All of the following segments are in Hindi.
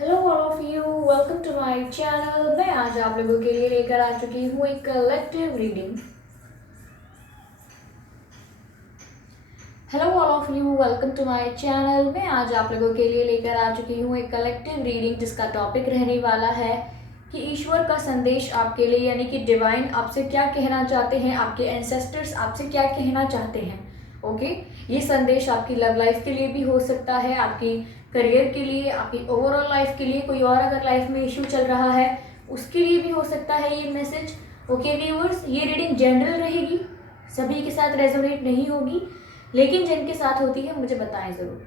Hello all of you, welcome to my channel. मैं आज आप लोगों के लिए लेकर आ चुकी हूँ एक collective reading. Hello all of you, welcome to my channel. मैं आज आप लोगों के लिए लेकर आ चुकी हूँ एक कलेक्टिव रीडिंग जिसका टॉपिक रहने वाला है कि ईश्वर का संदेश आपके लिए, यानी कि डिवाइन आपसे क्या कहना चाहते हैं, आपके एंसेस्टर्स आपसे क्या कहना चाहते हैं। ओके, ये संदेश आपकी लव लाइफ के लिए भी हो सकता है, आपकी करियर के लिए, आपकी ओवरऑल लाइफ के लिए, कोई और अगर लाइफ में इश्यू चल रहा है उसके लिए भी हो सकता है ये मैसेज। ओके व्यूअर्स, ये रीडिंग जनरल रहेगी, सभी के साथ रेजोनेट नहीं होगी, लेकिन जिनके साथ होती है मुझे बताएं ज़रूर।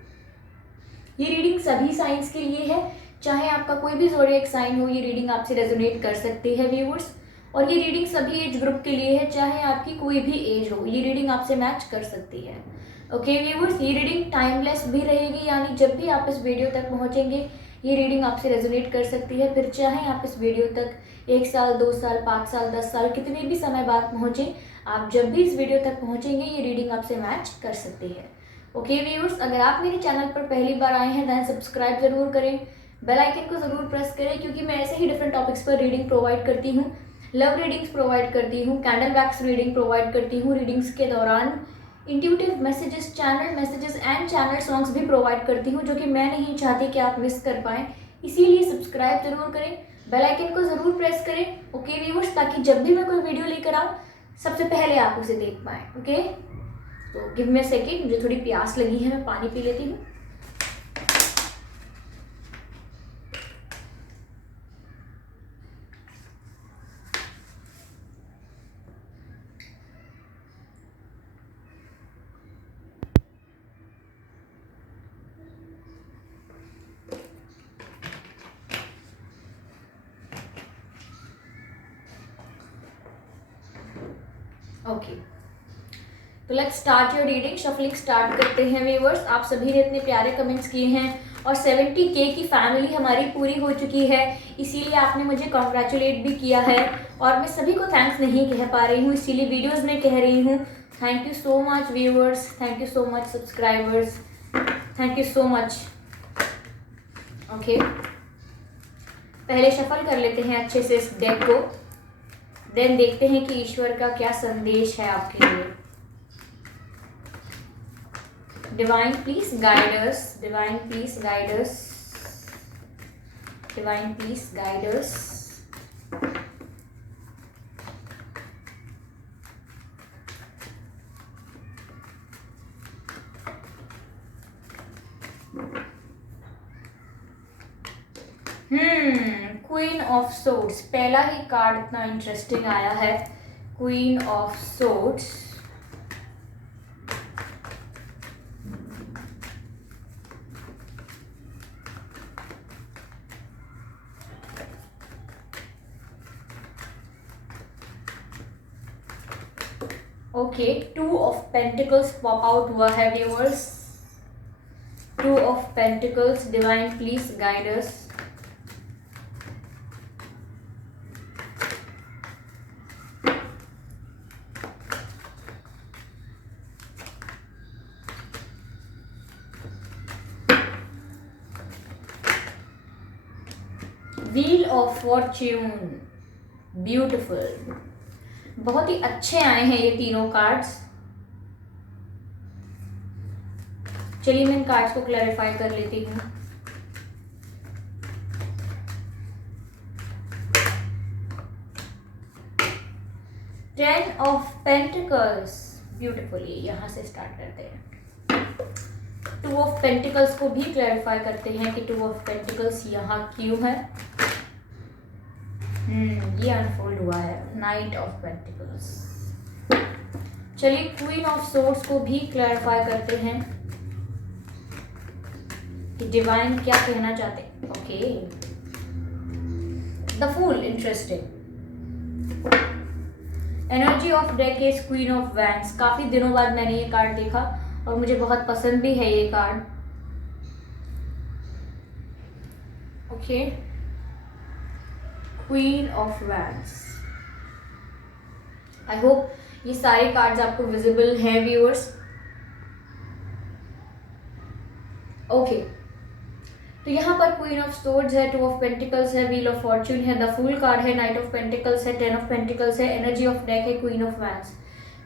ये रीडिंग सभी साइंस के लिए है, चाहे आपका कोई भी ज़ोडिएक साइन हो, ये रीडिंग आपसे रेजोनेट कर सकती है व्यूअर्स। और ये रीडिंग सभी एज ग्रुप के लिए है, चाहे आपकी कोई भी एज हो, ये रीडिंग आपसे मैच कर सकती है। ओके व्यूअर्स, ये रीडिंग टाइमलेस भी रहेगी, यानी जब भी आप इस वीडियो तक पहुंचेंगे ये रीडिंग आपसे रेजोनेट कर सकती है। फिर चाहे आप इस वीडियो तक 1 साल, 2 साल, 5 साल, 10 साल, कितने भी समय बाद पहुंचे, आप जब भी इस वीडियो तक पहुंचेंगे ये रीडिंग आपसे मैच कर सकती है। ओके व्यूअर्स, अगर आप मेरे चैनल पर पहली बार आए हैं दैन सब्सक्राइब जरूर करें, बेल आइकन को ज़रूर प्रेस करें, क्योंकि मैं ऐसे ही डिफरेंट टॉपिक्स पर रीडिंग प्रोवाइड करती हूँ। लव रीडिंग्स प्रोवाइड करती हूँ, कैंडल वैक्स रीडिंग प्रोवाइड करती हूँ, रीडिंग्स के दौरान intuitive messages, channel messages and channel songs भी प्रोवाइड करती हूँ, जो कि मैं नहीं चाहती कि आप मिस कर पाएँ। इसीलिए सब्सक्राइब जरूर करें, बेल आइकन को ज़रूर प्रेस करें। ओके व्यूअर्स, ताकि जब भी मैं कोई वीडियो लेकर आऊँ सबसे पहले आप उसे देख पाएँ। ओके, तो गिव मी अ सेकेंड, मुझे थोड़ी प्यास लगी है, मैं पानी पी लेती हूँ। ओके, तो let's start your reading. Shuffling start करते हैं व्यूअर्स। आप सभी ने इतने प्यारे कमेंट्स किए हैं और 70K की फैमिली हमारी पूरी हो चुकी है, इसीलिए आपने मुझे कॉन्ग्रेचुलेट भी किया है और मैं सभी को थैंक्स नहीं कह पा रही हूँ, इसीलिए वीडियोज़ में कह रही हूँ। Thank you so much viewers, thank you so much subscribers, thank you so much. Okay, पहले शफल कर लेते हैं अच्छे से इस डेक को, देन देखते हैं कि ईश्वर का क्या संदेश है आपके लिए। Divine, please guide us. Divine, please guide us. Divine, please guide us. Queen of swords, पहला ही कार्ड इतना इंटरेस्टिंग आया है। Queen of swords, okay, 2 of pentacles pop out हुआ है viewers. 2 of pentacles, divine please guide us. Wheel of Fortune, beautiful, बहुत ही अच्छे आए हैं ये तीनों कार्ड्स। चलिए मैं इन कार्ड्स को क्लैरिफाई कर लेती हूँ। टेन ऑफ पेंटिकल्स, ब्यूटिफुली, यहाँ से स्टार्ट करते हैं। 2 ऑफ पेंटिकल्स को भी क्लैरिफाई करते हैं कि 2 ऑफ पेंटिकल्स यहाँ क्यों है। ये अनफोल्ड हुआ है, नाइट ऑफ पेंटिकल्स। चलिए क्वीन ऑफ सोर्ड्स को भी क्लैरिफाई करते हैं कि डिवाइन क्या कहना चाहते हैं। Okay, the fool, interesting. Energy of deck is queen of wands. काफी दिनों बाद मैंने ये कार्ड देखा और मुझे बहुत पसंद भी है ये card. Okay, queen of wands. I hope ये सारे कार्ड्स आपको विजिबल हैं व्यूअर्स। ओके, तो यहाँ पर क्वीन ऑफ सोर्ड्स है, 2 ऑफ पेंटिकल्स है, व्हील ऑफ फॉर्च्यून है, द फूल कार्ड है, नाइट ऑफ पेंटिकल्स है, 10 ऑफ पेंटिकल्स है, एनर्जी ऑफ डेक है, क्वीन ऑफ वैंड्स।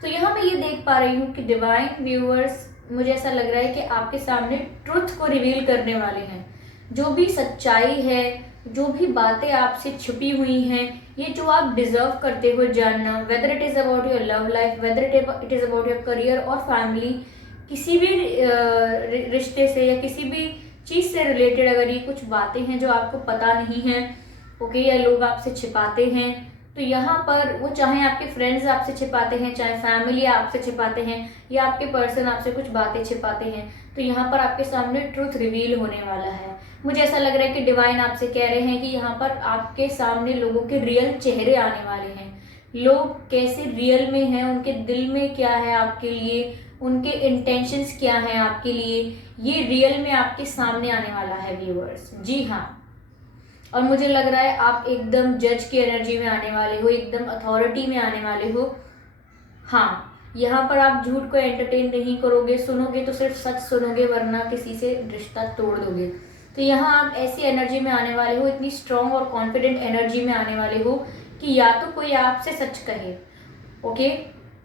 तो यहाँ मैं ये देख पा रही हूँ कि डिवाइन व्यूअर्स, मुझे ऐसा लग रहा है कि आपके सामने ट्रुथ को रिवील करने वाले हैं। जो भी सच्चाई है, जो भी बातें आपसे छुपी हुई हैं, ये जो आप डिजर्व करते हो जानना, whether it is about your love life, whether it is about your career और फैमिली, किसी भी रिश्ते से या किसी भी चीज़ से रिलेटेड अगर ये कुछ बातें हैं जो आपको पता नहीं है, ओके, या लोग आपसे छिपाते हैं, तो यहाँ पर वो चाहे आपके फ्रेंड्स आपसे छिपाते हैं, चाहे फैमिली आपसे छिपाते हैं, या आपके पर्सन आपसे कुछ बातें छिपाते हैं, तो यहाँ पर आपके सामने ट्रुथ रिवील होने वाला है। मुझे ऐसा लग रहा है कि डिवाइन आपसे कह रहे हैं कि यहाँ पर आपके सामने लोगों के रियल चेहरे आने वाले हैं। लोग कैसे रियल में हैं, उनके दिल में क्या है आपके लिए, उनके इंटेंशंस क्या हैं आपके लिए, ये रियल में आपके सामने आने वाला है व्यूअर्स। जी हाँ, और मुझे लग रहा है आप एकदम जज की एनर्जी में आने वाले हो, एकदम अथॉरिटी में आने वाले हो। हाँ, यहाँ पर आप झूठ को एंटरटेन नहीं करोगे, सुनोगे तो सिर्फ सच सुनोगे, वरना किसी से रिश्ता तोड़ दोगे। तो यहाँ आप ऐसी एनर्जी में आने वाले हो, इतनी स्ट्रांग और कॉन्फिडेंट एनर्जी में आने वाले हो कि या तो कोई आपसे सच कहे, ओके,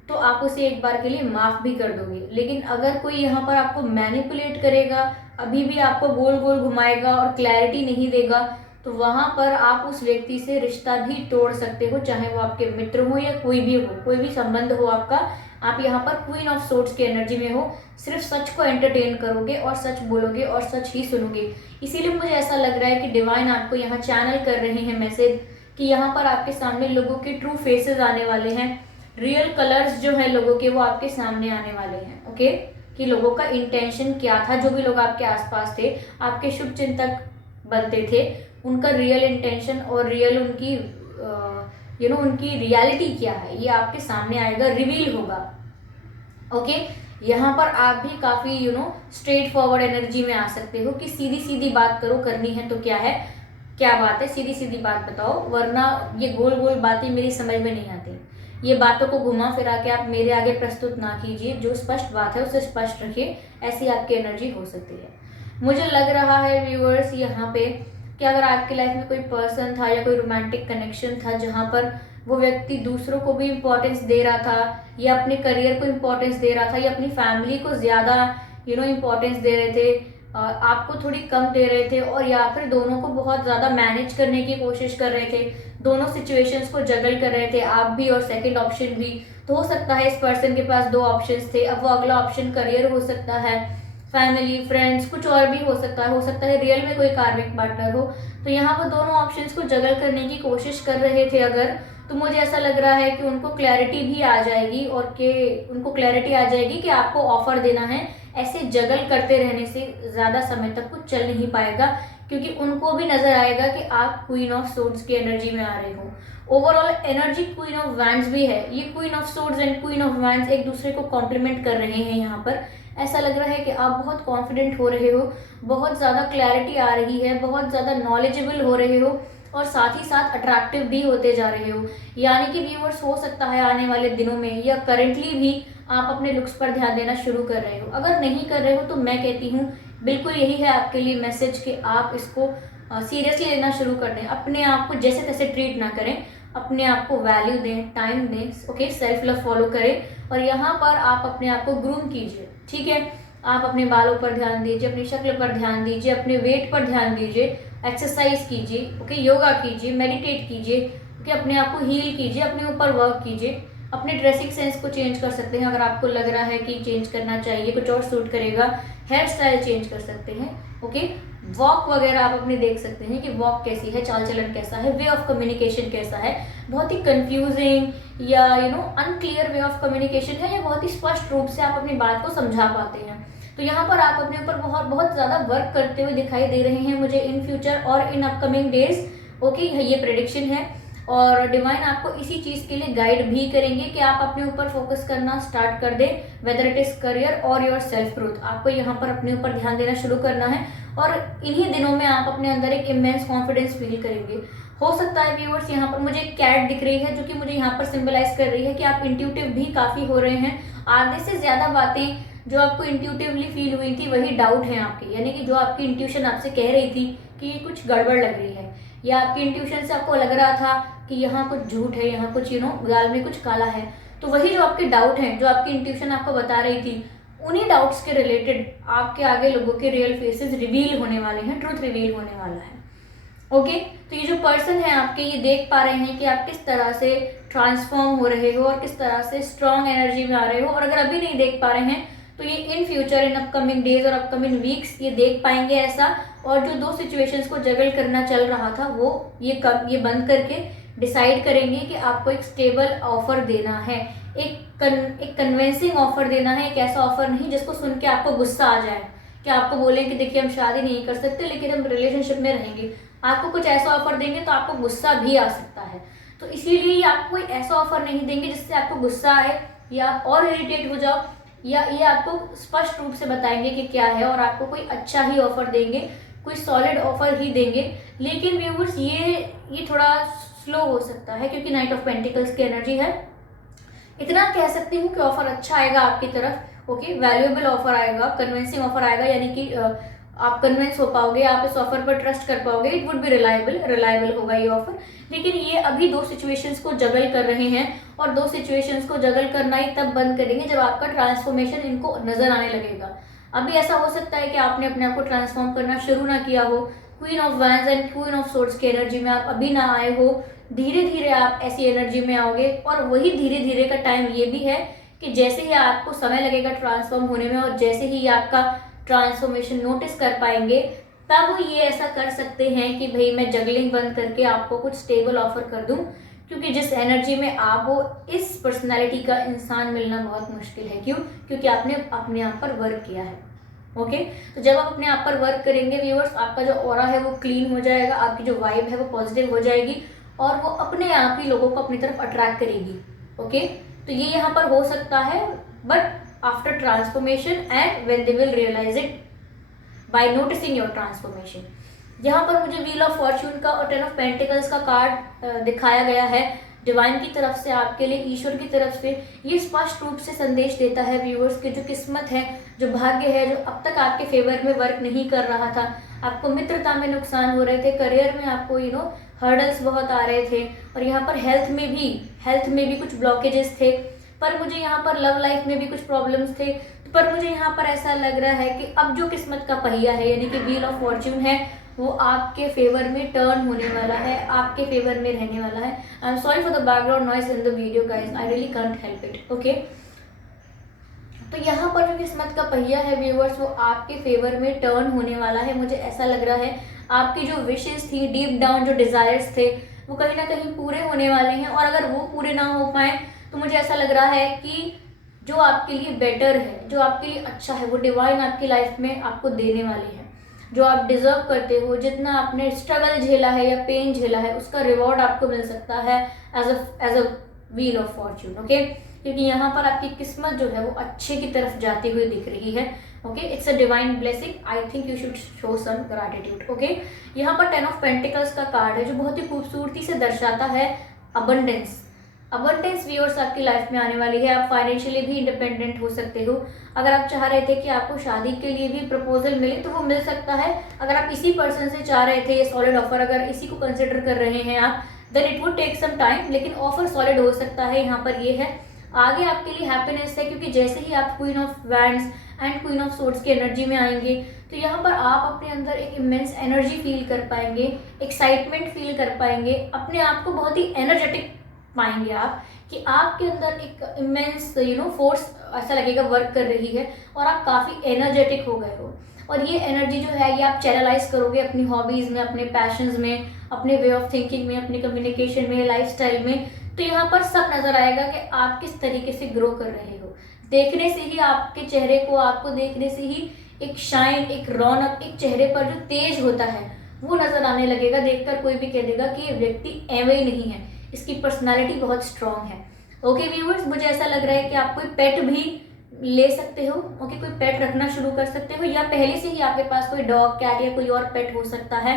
तो आप उसे एक बार के लिए माफ़ भी कर दोगे। लेकिन अगर कोई यहाँ पर आपको मैनिपुलेट करेगा, अभी भी आपको गोल गोल घुमाएगा और क्लैरिटी नहीं देगा, तो वहाँ पर आप उस व्यक्ति से रिश्ता भी तोड़ सकते हो, चाहे वो आपके मित्र हो या कोई भी हो, कोई भी संबंध हो आपका। आप यहाँ पर क्वीन ऑफ सोर्ड्स की एनर्जी में हो, सिर्फ सच को एंटरटेन करोगे और सच बोलोगे और सच ही सुनोगे। इसीलिए मुझे ऐसा लग रहा है कि डिवाइन आपको यहाँ चैनल कर रहे हैं मैसेज कि यहाँ पर आपके सामने लोगों के ट्रू फेसेस आने वाले हैं, रियल कलर्स जो है लोगों के वो आपके सामने आने वाले हैं, ओके, कि लोगों का इंटेंशन क्या था, जो भी लोग आपके आसपास थे, आपके शुभ चिंतक बनते थे, उनका रियल इंटेंशन और रियल उनकी उनकी रियलिटी क्या है, ये आपके सामने आएगा, रिवील होगा, ओके। यहाँ पर आप भी काफ़ी स्ट्रेट फॉरवर्ड एनर्जी में आ सकते हो कि सीधी सीधी बात करो, करनी है तो क्या है, क्या बात है, सीधी सीधी बात बताओ, वरना ये गोल गोल बातें मेरी समझ में नहीं आती। ये बातों को घुमा फिरा के आप मेरे आगे प्रस्तुत ना कीजिए, जो स्पष्ट बात है उसे स्पष्ट रखिए, ऐसी आपकी एनर्जी हो सकती है। मुझे लग रहा है व्यूअर्स यहाँ पे कि अगर आपकी लाइफ में कोई पर्सन था या कोई रोमांटिक कनेक्शन था जहाँ पर वो व्यक्ति दूसरों को भी इम्पोर्टेंस दे रहा था, या अपने करियर को इम्पोर्टेंस दे रहा था, या अपनी फैमिली को ज़्यादा इम्पोर्टेंस दे रहे थे, आपको थोड़ी कम दे रहे थे, और या फिर दोनों को बहुत ज़्यादा मैनेज करने की कोशिश कर रहे थे, दोनों सिचुएशंस को जगल कर रहे थे, आप भी और सेकंड ऑप्शन भी। तो हो सकता है इस पर्सन के पास 2 ऑप्शंस थे, अब वो अगला ऑप्शन करियर हो सकता है, फैमिली, फ्रेंड्स, कुछ और भी हो सकता है रियल में कोई कार्मिक पार्टनर हो। तो यहाँ वो दोनों ऑप्शंस को जगल करने की कोशिश कर रहे थे अगर, तो मुझे ऐसा लग रहा है कि उनको क्लैरिटी भी आ जाएगी, और कि उनको क्लैरिटी आ जाएगी कि आपको ऑफर देना है। ऐसे जगल करते रहने से ज़्यादा समय तक कुछ चल नहीं पाएगा, क्योंकि उनको भी नज़र आएगा कि आप क्वीन ऑफ सोर्ड्स की एनर्जी में आ रहे हो। Overall energy queen of wands भी है, ये queen of swords and queen of wands एक दूसरे को कॉम्प्लीमेंट कर रहे हैं। यहाँ पर ऐसा लग रहा है कि आप बहुत कॉन्फिडेंट हो रहे हो, बहुत ज़्यादा क्लैरिटी आ रही है, बहुत ज़्यादा नॉलेजेबल हो रहे हो, और साथ ही साथ अट्रैक्टिव भी होते जा रहे हो। यानी कि व्यूअर्स, हो सकता है आने वाले दिनों में या करेंटली भी आप अपने लुक्स पर ध्यान देना शुरू कर रहे हो। अगर नहीं कर रहे हो तो मैं कहती हूँ बिल्कुल यही है आपके लिए मैसेज कि आप इसको सीरियसली लेना शुरू कर दें, अपने आप को जैसे तैसे ट्रीट ना करें, अपने आप को वैल्यू दें, टाइम दें, ओके, सेल्फ लव फॉलो करें, और यहाँ पर आप अपने आप को ग्रूम कीजिए, ठीक है। आप अपने बालों पर ध्यान दीजिए, अपनी शक्ल पर ध्यान दीजिए, अपने वेट पर ध्यान दीजिए, एक्सरसाइज कीजिए, ओके, योगा कीजिए, मेडिटेट कीजिए, ओके, अपने आप को हील कीजिए, अपने ऊपर वर्क कीजिए, अपने ड्रेसिंग सेंस को चेंज कर सकते हैं अगर आपको लग रहा है कि चेंज करना चाहिए, कुछ और सूट करेगा, हेयर स्टाइल चेंज कर सकते हैं, ओके। वॉक वगैरह आप अपने देख सकते हैं कि वॉक कैसी है, चाल चलन कैसा है, वे ऑफ कम्युनिकेशन कैसा है, बहुत ही कंफ्यूजिंग या अनक्लियर वे ऑफ कम्युनिकेशन है, या बहुत ही स्पष्ट रूप से आप अपनी बात को समझा पाते हैं। तो यहाँ पर आप अपने ऊपर बहुत बहुत ज़्यादा वर्क करते हुए दिखाई दे रहे हैं मुझे इन फ्यूचर और इन अपकमिंग डेज, ओके, ये प्रेडिक्शन है। और डिवाइन आपको इसी चीज़ के लिए गाइड भी करेंगे कि आप अपने ऊपर फोकस करना स्टार्ट कर दें, वेदर इट इज़ करियर और योर सेल्फ ग्रोथ। आपको यहाँ पर अपने ऊपर ध्यान देना शुरू करना है, और इन्हीं दिनों में आप अपने अंदर एक इमेंस कॉन्फिडेंस फील करेंगे। हो सकता है व्यूअर्स, यहाँ पर मुझे एक कैट दिख रही है जो कि मुझे यहाँ पर सिंबलाइज कर रही है कि आप इंट्यूटिव भी काफ़ी हो रहे हैं, आधे से ज़्यादा बातें जो आपको इंट्यूटिवली फील हुई थी वही डाउट है आपकी, यानी कि जो आपकी इंट्यूशन आपसे कह रही थी कि ये कुछ गड़बड़ लग रही है, या आपकी इंट्यूशन से आपको लग रहा था कि यहाँ कुछ झूठ है, यहाँ कुछ गाल में कुछ काला है, तो वही जो आपके डाउट हैं, जो आपकी इंट्यूशन आपको बता रही थी, उन्हीं डाउट्स के रिलेटेड आपके आगे लोगों के रियल फेसेस रिवील होने वाले हैं, ट्रूथ रिवील होने वाला है। ओके, तो ये जो पर्सन है आपके, ये देख पा रहे हैं कि आप किस तरह से ट्रांसफॉर्म हो रहे हो और किस तरह से स्ट्रॉन्ग एनर्जी में आ रहे हो, और अगर अभी नहीं देख पा रहे हैं तो ये in future, in upcoming days और अपकमिंग वीक्स ये देख पाएंगे ऐसा। और जो 2 सिचुएशंस को जगल करना चल रहा था वो ये बंद करके डिसाइड करेंगे कि आपको एक स्टेबल ऑफर देना है, एक कन्विंसिंग ऑफर देना है, एक ऐसा ऑफर नहीं जिसको सुन के आपको गुस्सा आ जाए, कि आपको बोले कि देखिए हम शादी नहीं कर सकते लेकिन हम रिलेशनशिप में रहेंगे। आपको कुछ ऐसा ऑफर देंगे तो आपको गुस्सा भी आ सकता है, तो इसीलिए आपको कोई ऐसा ऑफर नहीं देंगे जिससे आपको गुस्सा आए या आप और इरिटेट हो जाओ, या ये आपको स्पष्ट रूप से बताएंगे कि क्या है, और आपको कोई अच्छा ही ऑफर देंगे, कोई सॉलिड ऑफर ही देंगे। लेकिन व्यूअर्स ये थोड़ा स्लो हो सकता है क्योंकि नाइट ऑफ पेंटिकल्स की एनर्जी है। इतना कह सकती हूँ कि ऑफर अच्छा आएगा आपकी तरफ, ओके, वैल्यूएबल ऑफर आएगा, कन्विंसिंग ऑफर आएगा, यानी कि आप कन्विंस हो पाओगे, आप इस ऑफर पर ट्रस्ट कर पाओगे, इट वुड बी रिलायबल होगा ये ऑफर। लेकिन ये अभी 2 सिचुएशंस को जगल कर रहे हैं, और 2 सिचुएशंस को जगल करना ही तब बंद करेंगे जब आपका ट्रांसफॉर्मेशन इनको नजर आने लगेगा। अभी ऐसा हो सकता है कि आपने अपने आप को ट्रांसफॉर्म करना शुरू ना किया हो, queen of wands and queen of swords की एनर्जी में आप अभी ना आए हो, धीरे धीरे आप ऐसी एनर्जी में आओगे। और वही धीरे धीरे का टाइम ये भी है कि जैसे ही आपको समय लगेगा ट्रांसफॉर्म होने में, और जैसे ही आपका ट्रांसफॉर्मेशन नोटिस कर पाएंगे, तब ये ऐसा कर सकते हैं कि भाई मैं जगलिंग बंद करके आपको कुछ स्टेबल ऑफर कर दूं, क्योंकि जिस एनर्जी में आप हो, इस पर्सनालिटी का इंसान मिलना बहुत मुश्किल है। क्यों? क्योंकि आपने अपने आप पर वर्क किया है। ओके, तो जब आप अपने आप पर वर्क करेंगे व्यूअर्स, आपका जो ऑरा है वो क्लीन हो जाएगा, आपकी जो वाइब है वो पॉजिटिव हो जाएगी, और वो अपने आप ही लोगों को अपनी तरफ अट्रैक्ट करेगी। ओके, तो ये यहाँ पर हो सकता है, but after transformation and when they will realise it by noticing your transformation. यहाँ पर मुझे व्हील ऑफ फॉर्च्यून का और 10 ऑफ पेंटिकल्स का कार्ड दिखाया गया है डिवाइन की तरफ से आपके लिए, ईश्वर की तरफ से। ये स्पष्ट रूप से संदेश देता है व्यूअर्स कि जो किस्मत है, जो भाग्य है, जो अब तक आपके फेवर में वर्क नहीं कर रहा था, आपको मित्रता में नुकसान हो रहे थे, करियर में आपको हर्डल्स बहुत आ रहे थे, और यहाँ पर हेल्थ में भी कुछ ब्लॉकेजेस थे, पर मुझे यहाँ पर लव लाइफ में भी कुछ प्रॉब्लम्स थे। पर मुझे यहाँ पर ऐसा लग रहा है कि अब जो किस्मत का पहिया है, यानी कि व्हील ऑफ फॉर्च्यून है, वो आपके फेवर में टर्न होने वाला है, आपके फेवर में रहने वाला है। I am sorry for the background noise in the video guys, I really can't help it. Okay, तो यहाँ पर जो किस्मत का पहिया है व्यूअर्स, वो आपके फेवर में टर्न होने वाला है। मुझे ऐसा लग रहा है आपकी जो विशेस थी, डीप डाउन जो डिजायर्स थे, वो कहीं ना कहीं पूरे होने वाले हैं। और अगर वो पूरे ना हो पाए तो मुझे ऐसा लग रहा है कि जो आपके लिए बेटर है, जो आपके लिए अच्छा है, वो डिवाइन आपकी लाइफ में आपको देने वाली है। जो आप डिजर्व करते हो, जितना आपने स्ट्रगल झेला है या पेन झेला है, उसका रिवॉर्ड आपको मिल सकता है as a wheel of fortune. Okay, क्योंकि यहाँ पर आपकी किस्मत जो है वो अच्छे की तरफ जाती हुई दिख रही है। Okay, it's a divine blessing, I think you should show some gratitude. Okay, यहाँ पर 10 ऑफ पेंटिकल्स का कार्ड है जो बहुत ही खूबसूरती से दर्शाता है अबंडेंस व्यूअर्स आपकी लाइफ में आने वाली है। आप फाइनेंशियली भी इंडिपेंडेंट हो सकते हो। अगर आप चाह रहे थे कि आपको शादी के लिए भी प्रपोजल मिले तो वो मिल सकता है। अगर आप इसी पर्सन से चाह रहे थे ये सॉलिड ऑफर, अगर इसी को कंसिडर कर रहे हैं आप, then it would take some time, लेकिन ऑफर सॉलिड हो सकता है। यहाँ पर ये है, आगे आपके लिए हैप्पीनेस है, क्योंकि जैसे ही आप queen of wands and queen of swords की एनर्जी में आएंगे तो यहाँ पर आप अपने अंदर एक इमेंस एनर्जी फील कर पाएंगे, एक्साइटमेंट फील कर पाएंगे, अपने आप को बहुत ही एनर्जेटिक पाएंगे आप, कि आपके अंदर एक इमेंस फोर्स ऐसा लगेगा वर्क कर रही है, और आप काफ़ी एनर्जेटिक हो गए हो। और ये एनर्जी जो है ये आप चैनलाइज करोगे अपनी हॉबीज़ में, अपने पैशंस में, अपने वे ऑफ थिंकिंग में, अपनी कम्युनिकेशन में, लाइफस्टाइल में। तो यहाँ पर सब नज़र आएगा कि आप किस तरीके से ग्रो कर रहे हो। देखने से ही आपके चेहरे को, आपको देखने से ही एक शाइन, एक रौनक, एक चेहरे पर जो तेज होता है वो नज़र आने लगेगा। देखकर कोई भी कह देगा कि ये व्यक्ति एवं ही नहीं है, इसकी पर्सनालिटी बहुत स्ट्रांग है। ओके व्यूअर्स, मुझे ऐसा लग रहा है कि आप कोई पेट भी ले सकते हो। ओके, कोई पेट रखना शुरू कर सकते हो, या पहले से ही आपके पास कोई डॉग, कैट या कोई और पेट हो सकता है।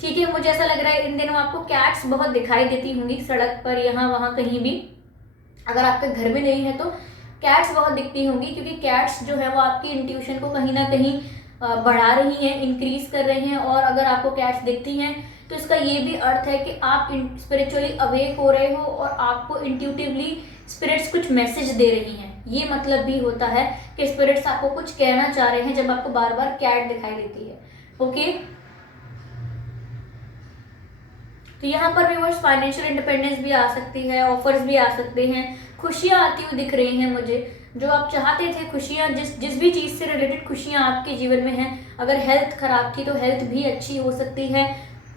ठीक है, मुझे ऐसा लग रहा है इन दिनों आपको कैट्स बहुत दिखाई देती होंगी सड़क पर, यहाँ वहाँ कहीं भी। अगर आपके घर में नहीं है तो कैट्स बहुत दिखती होंगी, क्योंकि कैट्स जो है वो आपकी इंट्यूशन को कहीं ना कहीं बढ़ा रही हैं, इंक्रीज कर रही हैं। और अगर आपको कैट्स दिखती हैं तो इसका ये भी अर्थ है कि आप स्पिरिचुअली अवेक हो रहे हो और आपको इंट्यूटिवली स्पिरिट्स कुछ मैसेज दे रही हैं। ये मतलब भी होता है कि स्पिरिट्स आपको कुछ कहना चाह रहे हैं जब आपको बार बार कैट दिखाई देती है। ओके, तो यहाँ पर व्यूअर्स फाइनेंशियल इंडिपेंडेंस भी आ सकती है, ऑफर्स भी आ सकते हैं, खुशियाँ आती हुई दिख रही हैं मुझे, जो आप चाहते थे खुशियाँ, जिस भी चीज़ से रिलेटेड खुशियाँ आपके जीवन में हैं। अगर हेल्थ खराब थी तो हेल्थ भी अच्छी हो सकती है।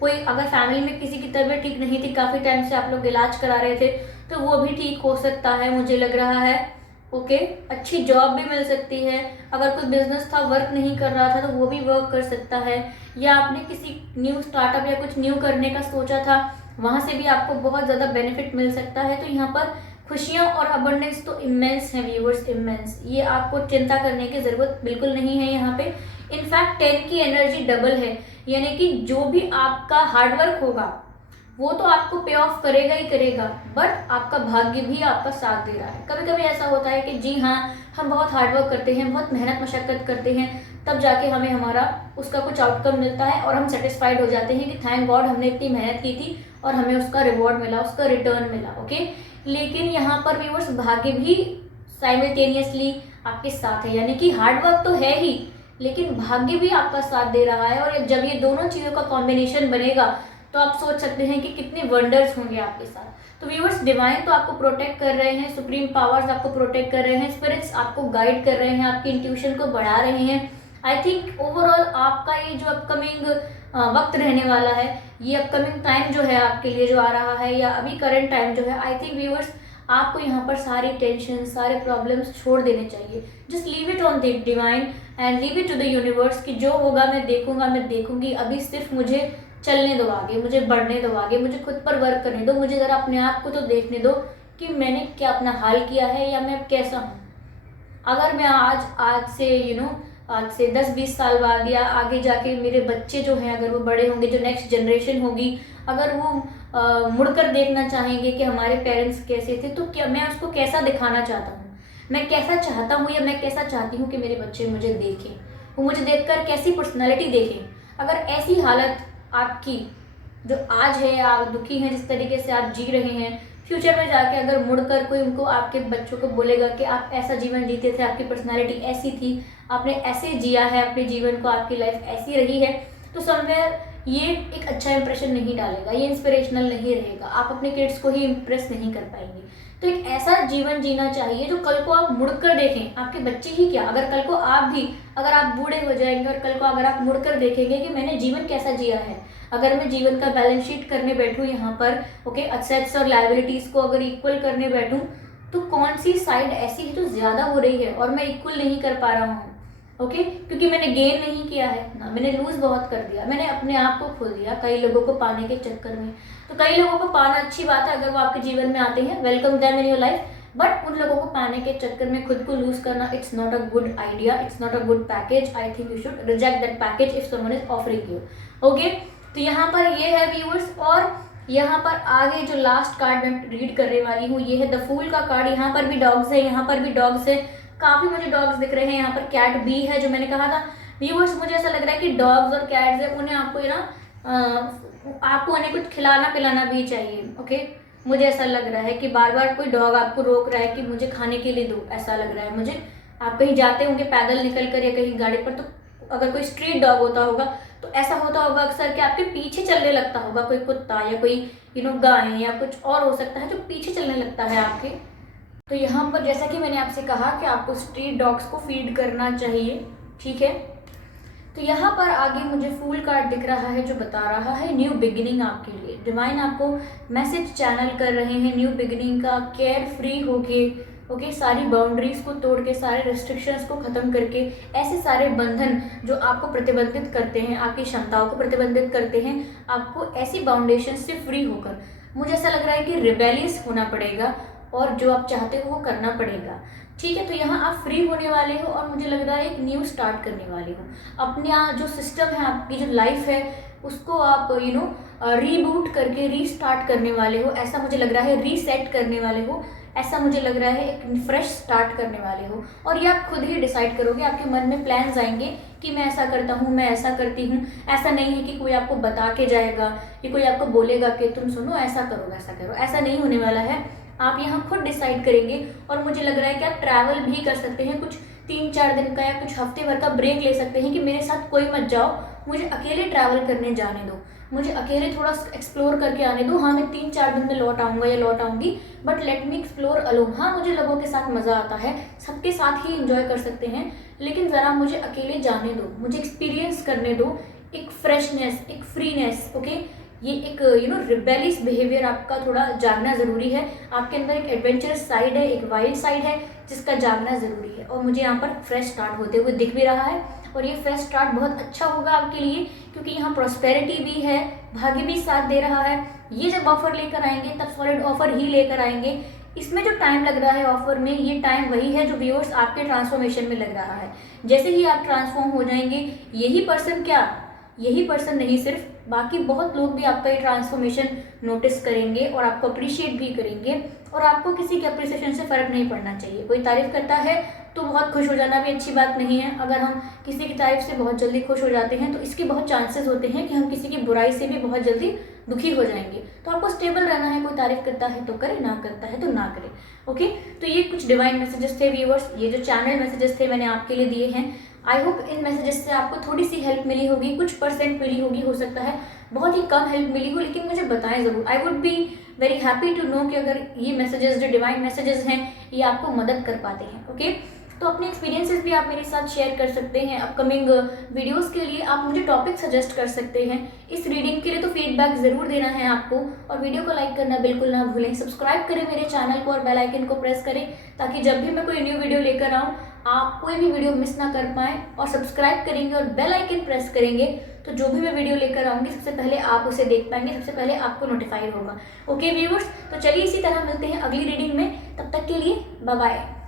कोई अगर फैमिली में किसी की तबीयत ठीक नहीं थी, काफ़ी टाइम से आप लोग इलाज करा रहे थे, तो वो भी ठीक हो सकता है, मुझे लग रहा है। ओके, अच्छी जॉब भी मिल सकती है। अगर कोई बिजनेस था, वर्क नहीं कर रहा था, तो वो भी वर्क कर सकता है। या आपने किसी न्यू स्टार्टअप या कुछ न्यू करने का सोचा था, वहाँ से भी आपको बहुत ज़्यादा बेनिफिट मिल सकता है। तो यहाँ पर खुशियाँ और अबंडेंस तो इमेंस है व्यूअर्स, इमेंस। ये आपको चिंता करने की ज़रूरत बिल्कुल नहीं है यहाँ पे। इनफैक्ट 10 की एनर्जी डबल है, यानी कि जो भी आपका हार्डवर्क होगा वो तो आपको पे ऑफ करेगा ही करेगा, बट आपका भाग्य भी आपका साथ दे रहा है। कभी कभी ऐसा होता है कि जी हाँ, हम बहुत हार्डवर्क करते हैं, बहुत मेहनत मशक्कत करते हैं, तब जाके हमें हमारा उसका कुछ आउटकम मिलता है और हम सेटिस्फाइड हो जाते हैं कि थैंक गॉड हमने इतनी मेहनत की थी और हमें उसका रिवॉर्ड मिला, उसका रिटर्न मिला। ओके, लेकिन यहाँ पर व्यूअर्स भाग्य भी साइमल्टेनियसली आपके साथ है, यानी कि हार्डवर्क तो है ही लेकिन भाग्य भी आपका साथ दे रहा है। और जब ये दोनों चीज़ों का कॉम्बिनेशन बनेगा तो आप सोच सकते हैं कि कितने वंडर्स होंगे आपके साथ। तो व्यूअर्स, डिवाइन तो आपको प्रोटेक्ट कर रहे हैं, सुप्रीम पावर्स आपको प्रोटेक्ट कर रहे हैं, स्पिरिट्स आपको गाइड कर रहे हैं, आपकी इंट्यूशन को बढ़ा रहे हैं। आई थिंक ओवरऑल आपका ये जो अपकमिंग वक्त रहने वाला है, ये अपकमिंग टाइम जो है आपके लिए जो आ रहा है, या अभी करंट टाइम जो है, आई थिंक व्यूअर्स आपको यहाँ पर सारी टेंशन, सारे प्रॉब्लम्स छोड़ देने चाहिए। Just leave it on the divine and leave it to the universe कि जो होगा मैं देखूंगा, मैं देखूंगी। अभी सिर्फ मुझे चलने दो आगे, मुझे बढ़ने दो आगे, मुझे खुद पर वर्क करने दो, मुझे ज़रा अपने आप को तो देखने दो कि मैंने क्या अपना हाल किया है या मैं कैसा हूँ। अगर मैं आज से आज से 10-20 साल बाद या आगे जाके मेरे बच्चे जो हैं, अगर वो बड़े होंगे, जो नेक्स्ट जनरेशन होगी, अगर वो मुड़कर देखना चाहेंगे कि हमारे पेरेंट्स कैसे थे, तो क्या मैं उसको कैसा दिखाना चाहता हूँ, मैं कैसा चाहता हूँ या मैं कैसा चाहती हूँ कि मेरे बच्चे मुझे देखें, वो मुझे देखकर कैसी पर्सनैलिटी देखें। अगर ऐसी हालत आपकी जो आज है, आप दुखी हैं जिस तरीके से आप जी रहे हैं, फ्यूचर में जाके अगर मुड़कर कोई उनको, आपके बच्चों को बोलेगा कि आप ऐसा जीवन जीते थे, आपकी पर्सनालिटी ऐसी थी, आपने ऐसे जिया है अपने जीवन को, आपकी लाइफ ऐसी रही है, तो समवेयर ये एक अच्छा इंप्रेशन नहीं डालेगा, ये इंस्पिरेशनल नहीं रहेगा, आप अपने किड्स को ही इम्प्रेस नहीं कर पाएंगे। तो एक ऐसा जीवन जीना चाहिए जो कल को आप मुड़कर देखें, आपके बच्चे ही क्या, अगर कल को आप भी, अगर आप बूढ़े हो जाएंगे और कल को अगर आप मुड़कर देखेंगे कि मैंने जीवन कैसा जिया है, अगर मैं जीवन का बैलेंस शीट करने बैठूँ यहाँ पर, ओके, असेट्स और लायबिलिटीज़ को अगर इक्वल करने बैठूँ, तो कौन सी साइड ऐसी है जो ज़्यादा हो रही है और मैं इक्वल नहीं कर पा रहा हूँ। ओके, क्योंकि मैंने गेन नहीं किया है ना, मैंने लूज बहुत कर दिया, मैंने अपने आप को खो दिया कई लोगों को पाने के चक्कर में। तो कई लोगों को पाना अच्छी बात है, अगर वो आपके जीवन में आते हैं, welcome them in your life, but उन लोगों को पाने के चक्कर में खुद को लूज करना, it's not a good idea, it's not a good package. I think you should reject that package if someone is offering you. Okay, तो यहाँ पर ये है व्यूअर्स, और यहाँ पर आगे जो लास्ट कार्ड मैं रीड करने वाली हूँ, ये है द फूल का कार्ड। यहाँ पर भी डॉग्स है, यहाँ पर भी डॉग्स है, काफ़ी मुझे डॉग्स दिख रहे हैं। यहाँ पर कैट भी है, जो मैंने कहा था व्यूअर्स, मुझे ऐसा लग रहा है कि डॉग्स और कैट्स है, उन्हें आपको आपको उन्हें कुछ खिलाना पिलाना भी चाहिए। ओके, मुझे ऐसा लग रहा है कि बार बार कोई डॉग आपको रोक रहा है कि मुझे खाने के लिए दो, ऐसा लग रहा है मुझे। आप कहीं जाते होंगे पैदल निकल कर या कहीं गाड़ी पर, तो अगर कोई स्ट्रीट डॉग होता होगा तो ऐसा होता होगा अक्सर कि आपके पीछे चलने लगता होगा कोई कुत्ता या कोई गाय या कुछ और हो सकता है जो पीछे चलने लगता है आपके। तो यहाँ पर जैसा कि मैंने आपसे कहा कि आपको स्ट्रीट डॉग्स को फीड करना चाहिए, ठीक है। तो यहाँ पर आगे मुझे फूल कार्ड दिख रहा है जो बता रहा है न्यू बिगिनिंग आपके लिए। डिवाइन आपको मैसेज चैनल कर रहे हैं न्यू बिगिनिंग का, केयर फ्री होके, ओके, सारी बाउंड्रीज को तोड़ के, सारे रेस्ट्रिक्शंस को ख़त्म करके, ऐसे सारे बंधन जो आपको प्रतिबंधित करते हैं, आपकी क्षमताओं को प्रतिबंधित करते हैं, आपको ऐसी बाउंडेशन से फ्री होकर, मुझे ऐसा लग रहा है कि रिबेलियस होना पड़ेगा और जो आप चाहते हो वो करना पड़ेगा, ठीक है। तो यहाँ आप फ्री होने वाले हो और मुझे लग रहा है एक न्यू स्टार्ट करने वाले हो। अपना जो सिस्टम है, आपकी जो लाइफ है, उसको आप रीबूट करके रीस्टार्ट करने वाले हो, ऐसा मुझे लग रहा है, रीसेट करने वाले हो। ऐसा मुझे लग रहा है, एक फ्रेश स्टार्ट करने वाले हो। और ये आप खुद ही डिसाइड करोगे, आपके मन में प्लान्स आएंगे कि मैं ऐसा करता हूँ, मैं ऐसा करती हूँ। ऐसा नहीं है कि कोई आपको बता के जाएगा कि कोई आपको बोलेगा कि तुम सुनो ऐसा करो वैसा करो, ऐसा नहीं होने वाला है। आप यहाँ खुद डिसाइड करेंगे। और मुझे लग रहा है कि आप ट्रैवल भी कर सकते हैं, कुछ 3-4 दिन का या कुछ हफ्ते भर का ब्रेक ले सकते हैं कि मेरे साथ कोई मत जाओ, मुझे अकेले ट्रैवल करने जाने दो, मुझे अकेले थोड़ा एक्सप्लोर करके आने दो। हाँ, मैं 3-4 दिन में लौट आऊँगा या लौट आऊँगी, but let me explore alone. हाँ, मुझे लोगों के साथ मज़ा आता है, सबके साथ ही इंजॉय कर सकते हैं, लेकिन ज़रा मुझे अकेले जाने दो, मुझे एक्सपीरियंस करने दो, एक फ्रेशनेस, एक फ्रीनेस। ओके, ये एक रिबेलियस बिहेवियर आपका थोड़ा जागना ज़रूरी है। आपके अंदर एक एडवेंचरस साइड है, एक वाइल्ड साइड है, जिसका जागना ज़रूरी है। और मुझे यहाँ पर फ्रेश स्टार्ट होते हुए दिख भी रहा है, और ये फ्रेश स्टार्ट बहुत अच्छा होगा आपके लिए, क्योंकि यहाँ प्रॉस्पेरिटी भी है, भाग्य भी साथ दे रहा है। ये जब ऑफर लेकर आएंगे तब सॉलिड ऑफर ही लेकर आएंगे। इसमें जो टाइम लग रहा है ऑफर में, ये टाइम वही है जो व्यूअर्स आपके ट्रांसफॉर्मेशन में लग रहा है। जैसे ही आप ट्रांसफॉर्म हो जाएंगे, यही पर्सन क्या, यही पर्सन नहीं, सिर्फ बाकी बहुत लोग भी आपका ये ट्रांसफॉर्मेशन नोटिस करेंगे और आपको अप्रिशिएट भी करेंगे। और आपको किसी के अप्रिसिएशन से फ़र्क नहीं पड़ना चाहिए। कोई तारीफ़ करता है तो बहुत खुश हो जाना भी अच्छी बात नहीं है। अगर हम किसी की तारीफ़ से बहुत जल्दी खुश हो जाते हैं तो इसके बहुत चांसेस होते हैं कि हम किसी की बुराई से भी बहुत जल्दी दुखी हो जाएंगे। तो आपको स्टेबल रहना है, कोई तारीफ़ करता है तो करे, ना करता है तो ना करे। ओके, तो ये कुछ डिवाइन मैसेजेस थे व्यूअर्स, ये जो चैनल मैसेजेस थे मैंने आपके लिए दिए हैं। आई होप इन मैसेजेस से आपको थोड़ी सी हेल्प मिली होगी, कुछ परसेंट मिली होगी, हो सकता है बहुत ही कम हेल्प मिली हो, लेकिन मुझे बताएं ज़रूर। I would be very happy to know कि अगर ये मैसेजेस जो डिवाइन मैसेजेस हैं ये आपको मदद कर पाते हैं। ओके, तो अपने एक्सपीरियंसेस भी आप मेरे साथ शेयर कर सकते हैं। अपकमिंग वीडियोस के लिए आप मुझे टॉपिक सजेस्ट कर सकते हैं। इस रीडिंग के लिए तो फीडबैक ज़रूर देना है आपको, और वीडियो को लाइक करना बिल्कुल ना भूलें। सब्सक्राइब करें मेरे चैनल को और बेल आइकन को प्रेस करें, ताकि जब भी मैं कोई न्यू वीडियो लेकर आऊँ आप कोई भी वीडियो मिस ना कर पाएँ। और सब्सक्राइब करेंगे और बेल आइकन प्रेस करेंगे तो जो भी मैं वीडियो लेकर आऊँगी सबसे पहले आप उसे देख पाएंगे, सबसे पहले आपको नोटिफाइड होगा। ओके व्यूअर्स, तो चलिए इसी तरह मिलते हैं अगली रीडिंग में। तब तक के लिए बाय बाय।